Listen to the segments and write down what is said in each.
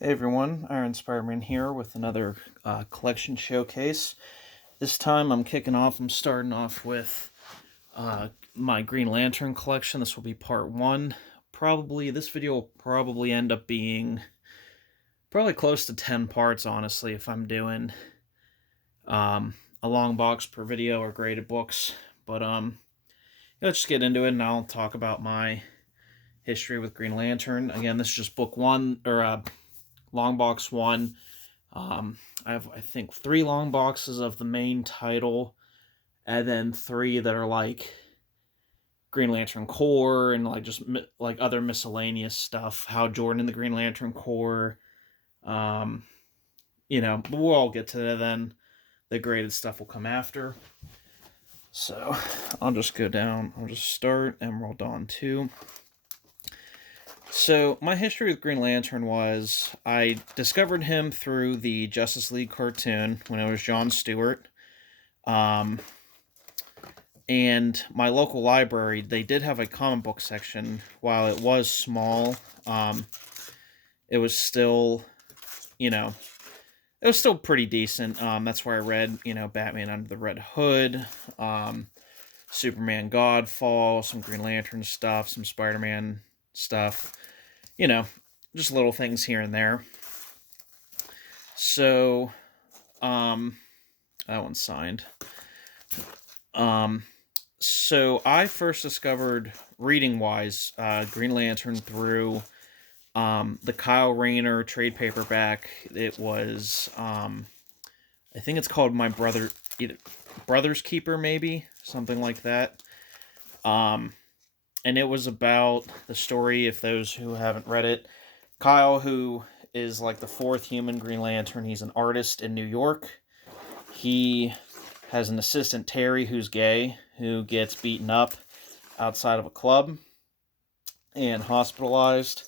Hey everyone, Iron Spider-Man here with another collection showcase. This time I'm starting off with my Green Lantern collection. This will be part one. This video will probably end up being probably close to 10 parts, honestly, if I'm doing a long box per video or graded books. But let's just get into it and I'll talk about my history with Green Lantern. Again, this is just book one, or long box one. I have, I think, three long boxes of the main title, and then three that are like Green Lantern Corps and like just like other miscellaneous stuff. Hal Jordan in the Green Lantern Corps. Um, but we'll all get to that then. The graded stuff will come after. So I'll just go down. I'll just start Emerald Dawn 2. So, my history with Green Lantern was I discovered him through the Justice League cartoon when it was Jon Stewart. Um, and my local library, they did have a comic book section. While it was small, it was still, you know, it was still pretty decent. That's where I read, Batman Under the Red Hood, Superman Godfall, some Green Lantern stuff, some Spider-Man stuff. You know, just little things here and there. So, that one's signed. So I first discovered reading wise Green Lantern through the Kyle Rayner trade paperback. It was I think it's called either Brother's Keeper, maybe something like that. And it was about the story, if those who haven't read it, Kyle, who is like the fourth human Green Lantern, he's an artist in New York. He has an assistant, Terry, who's gay, who gets beaten up outside of a club and hospitalized.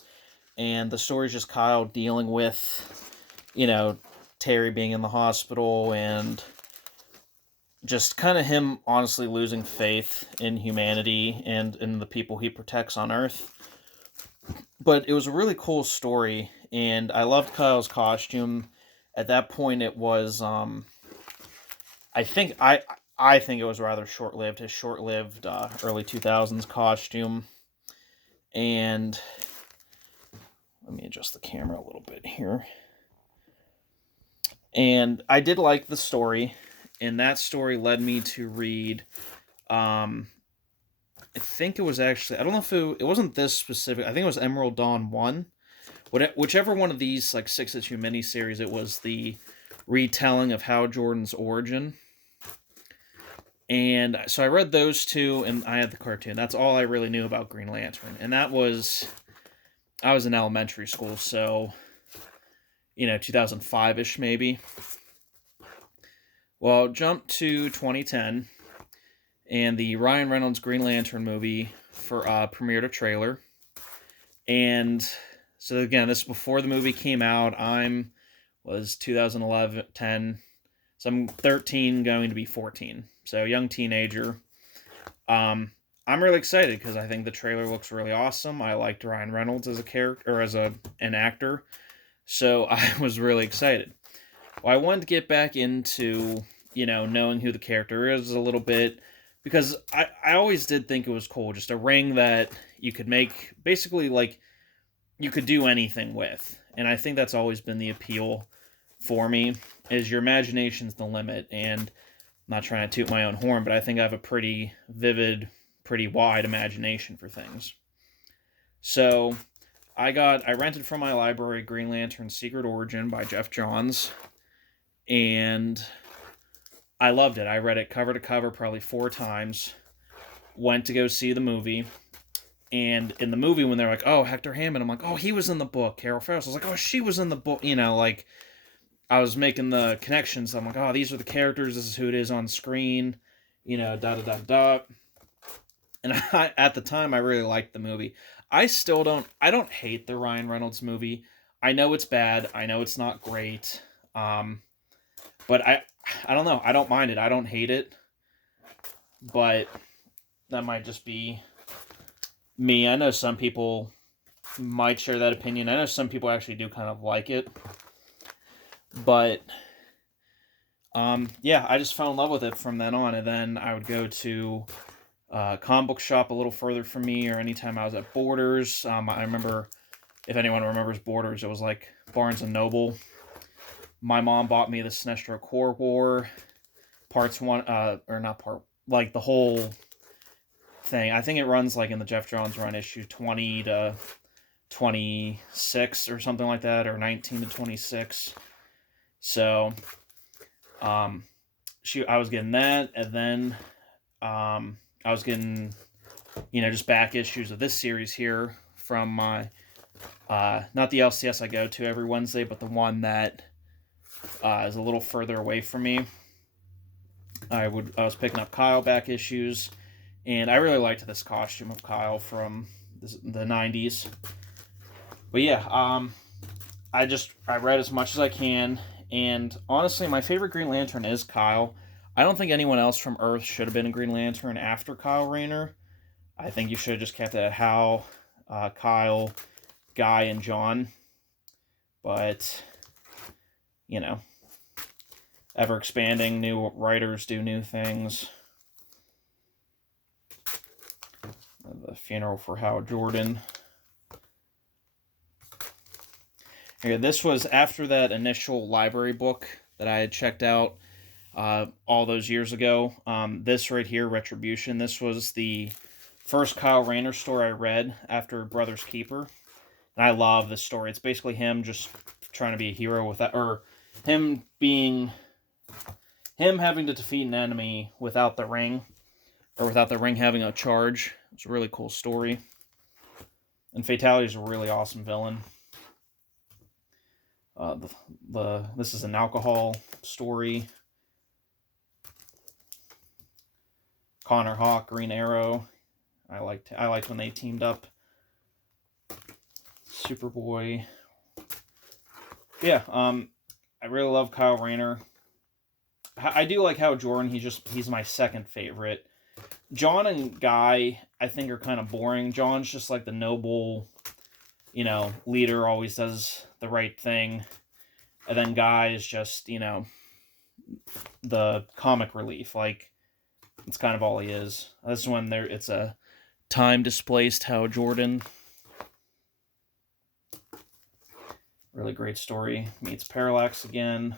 And the story is just Kyle dealing with, Terry being in the hospital and just kind of him honestly losing faith in humanity and in the people he protects on Earth. But it was a really cool story, and I loved Kyle's costume. At that point, it was I think it was rather short-lived. His short-lived early 2000s costume, and let me adjust the camera a little bit here. And I did like the story, and that story led me to read. I think it was actually, I don't know if it wasn't this specific. I think it was Emerald Dawn 1. Whichever one of these like 6-issue miniseries it was, the retelling of Hal Jordan's origin. And so I read those two, and I had the cartoon. That's all I really knew about Green Lantern. And I was in elementary school, so 2005-ish maybe. Well, jump to 2010, and the Ryan Reynolds Green Lantern movie premiered a trailer. And so again, this is before the movie came out. Was 2011, 10. So I'm 13, going to be 14. So young teenager. I'm really excited because I think the trailer looks really awesome. I liked Ryan Reynolds as a character, or as an actor. So I was really excited. Well, I wanted to get back into, knowing who the character is a little bit, because I always did think it was cool. Just a ring that you could make, basically, like, you could do anything with. And I think that's always been the appeal for me, is your imagination's the limit. And I'm not trying to toot my own horn, but I think I have a pretty vivid, pretty wide imagination for things. So I rented from my library Green Lantern Secret Origin by Jeff Johns, and I loved it. I read it cover to cover probably 4 times. Went to go see the movie. And in the movie, when they're like, oh, Hector Hammond, I'm like, oh, he was in the book. Carol Ferris, I was like, oh, she was in the book. Like, I was making the connections. I'm like, oh, these are the characters. This is who it is on screen. Da da da da. And at the time, I really liked the movie. I don't hate the Ryan Reynolds movie. I know it's bad. I know it's not great. But I don't know. I don't mind it. I don't hate it. But that might just be me. I know some people might share that opinion. I know some people actually do kind of like it, but yeah, I just fell in love with it from then on. And then I would go to a comic book shop a little further from me, or anytime I was at Borders. I remember, if anyone remembers Borders, it was like Barnes and Noble. My mom bought me the Sinestro Corps War parts one, or not part, like the whole thing. I think it runs like in the Jeff Johns run, issue 20 to 26 or something like that, or 19 to 26. So, I was getting that, and then I was getting, just back issues of this series here from my, not the LCS I go to every Wednesday, but the one that is a little further away from me. I was picking up Kyle back issues, and I really liked this costume of Kyle from the 90s. But yeah, I read as much as I can, and honestly, my favorite Green Lantern is Kyle. I don't think anyone else from Earth should have been a Green Lantern after Kyle Rayner. I think you should have just kept it at Hal, Kyle, Guy, and John. But, ever expanding, new writers do new things. The funeral for Hal Jordan. Okay, this was after that initial library book that I had checked out all those years ago. This right here, Retribution, this was the first Kyle Rayner story I read after Brother's Keeper. And I love this story. It's basically him just trying to be a hero with that, or him having to defeat an enemy without the ring, or without the ring having a charge. It's a really cool story. And Fatality is a really awesome villain. This is an alcohol story. Connor Hawk, Green Arrow. I liked when they teamed up. Superboy. Yeah, I really love Kyle Rayner. I do like Hal Jordan. He's my second favorite. John and Guy, I think, are kind of boring. John's just like the noble, leader, always does the right thing. And then Guy is just, the comic relief. Like, it's kind of all he is. This one, it's a time-displaced Hal Jordan. Really great story. Meets Parallax again.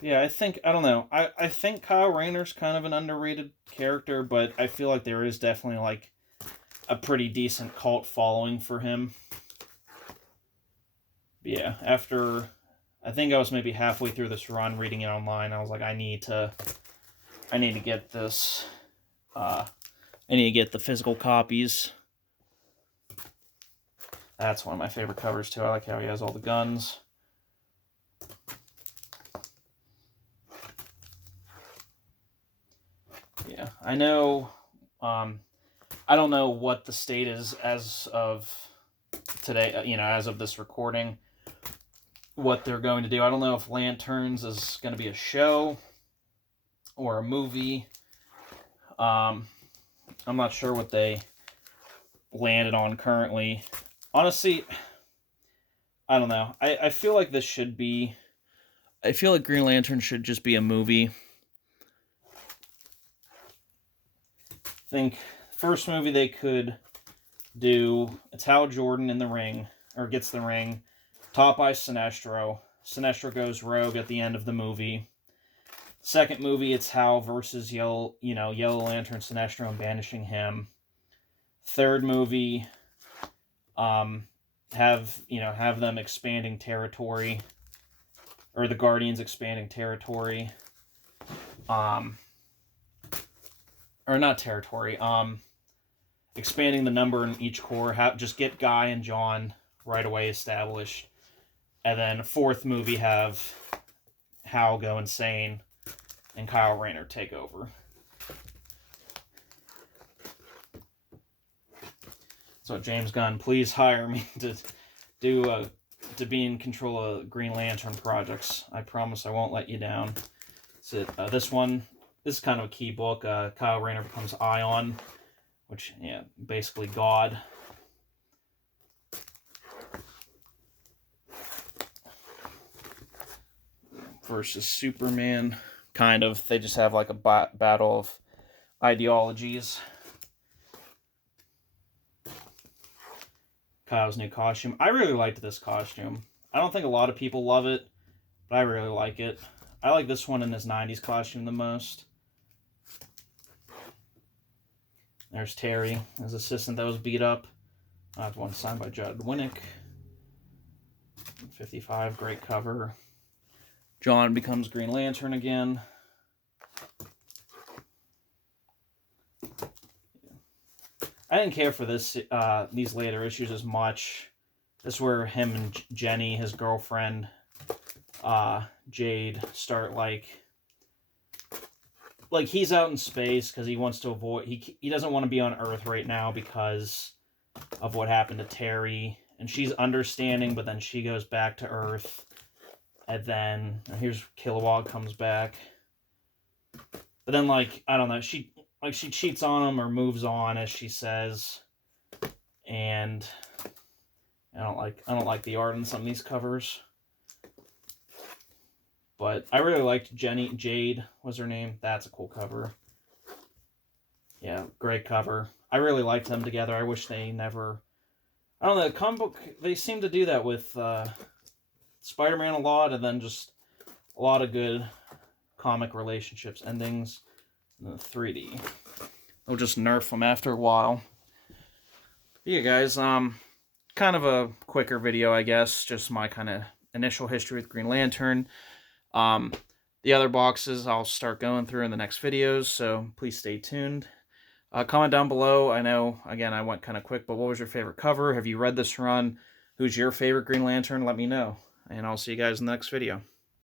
Yeah, I don't know. I think Kyle Rayner's kind of an underrated character, but I feel like there is definitely, like, a pretty decent cult following for him. But yeah, after, I think I was maybe halfway through this run reading it online, I was like, I need to get this, I need to get the physical copies. That's one of my favorite covers, too. I like how he has all the guns. Yeah, I know, I don't know what the state is as of today, as of this recording, what they're going to do. I don't know if Lanterns is going to be a show or a movie. I'm not sure what they landed on currently. Honestly, I don't know. I feel like this should be... I feel like Green Lantern should just be a movie. I think first movie they could do, it's Hal Jordan in the ring, or gets the ring, taught by Sinestro. Sinestro goes rogue at the end of the movie. Second movie, it's Hal versus Yellow Lantern Sinestro and banishing him. Third movie, have them expanding territory, or the Guardians expanding territory. Or not territory, expanding the number in each corps. Just get Guy and John right away established. And then fourth movie, have Hal go insane and Kyle Rayner take over. So James Gunn, please hire me to be in control of Green Lantern projects. I promise I won't let you down. So this is kind of a key book. Kyle Rayner becomes Ion, which, yeah, basically God. versus Superman. Kind of. They just have like a battle of ideologies. Kyle's new costume. I really liked this costume. I don't think a lot of people love it, but I really like it. I like this one in his 90s costume the most. There's Terry, his assistant that was beat up. I have one signed by Judd Winnick. 55, great cover. John becomes Green Lantern again. I didn't care for this these later issues as much. This is where him and Jenny, his girlfriend, Jade, start like he's out in space because he wants to avoid he doesn't want to be on Earth right now because of what happened to Terry, and she's understanding, but then she goes back to Earth, and then here's Kilowog comes back, but then like I don't know, she cheats on him or moves on, as she says, and I don't like the art on some of these covers. But I really liked Jade was her name. That's a cool cover. Yeah, great cover. I really liked them together. I wish they never... I don't know, the comic book, they seem to do that with Spider-Man a lot, and then just a lot of good comic relationships, endings in the 3D. They'll just nerf them after a while. Yeah, guys, kind of a quicker video, I guess. Just my kind of initial history with Green Lantern. The other boxes I'll start going through in the next videos, so please stay tuned. Comment down below. I know, again, I went kind of quick, but what was your favorite cover? Have you read this run? Who's your favorite Green Lantern? Let me know, and I'll see you guys in the next video.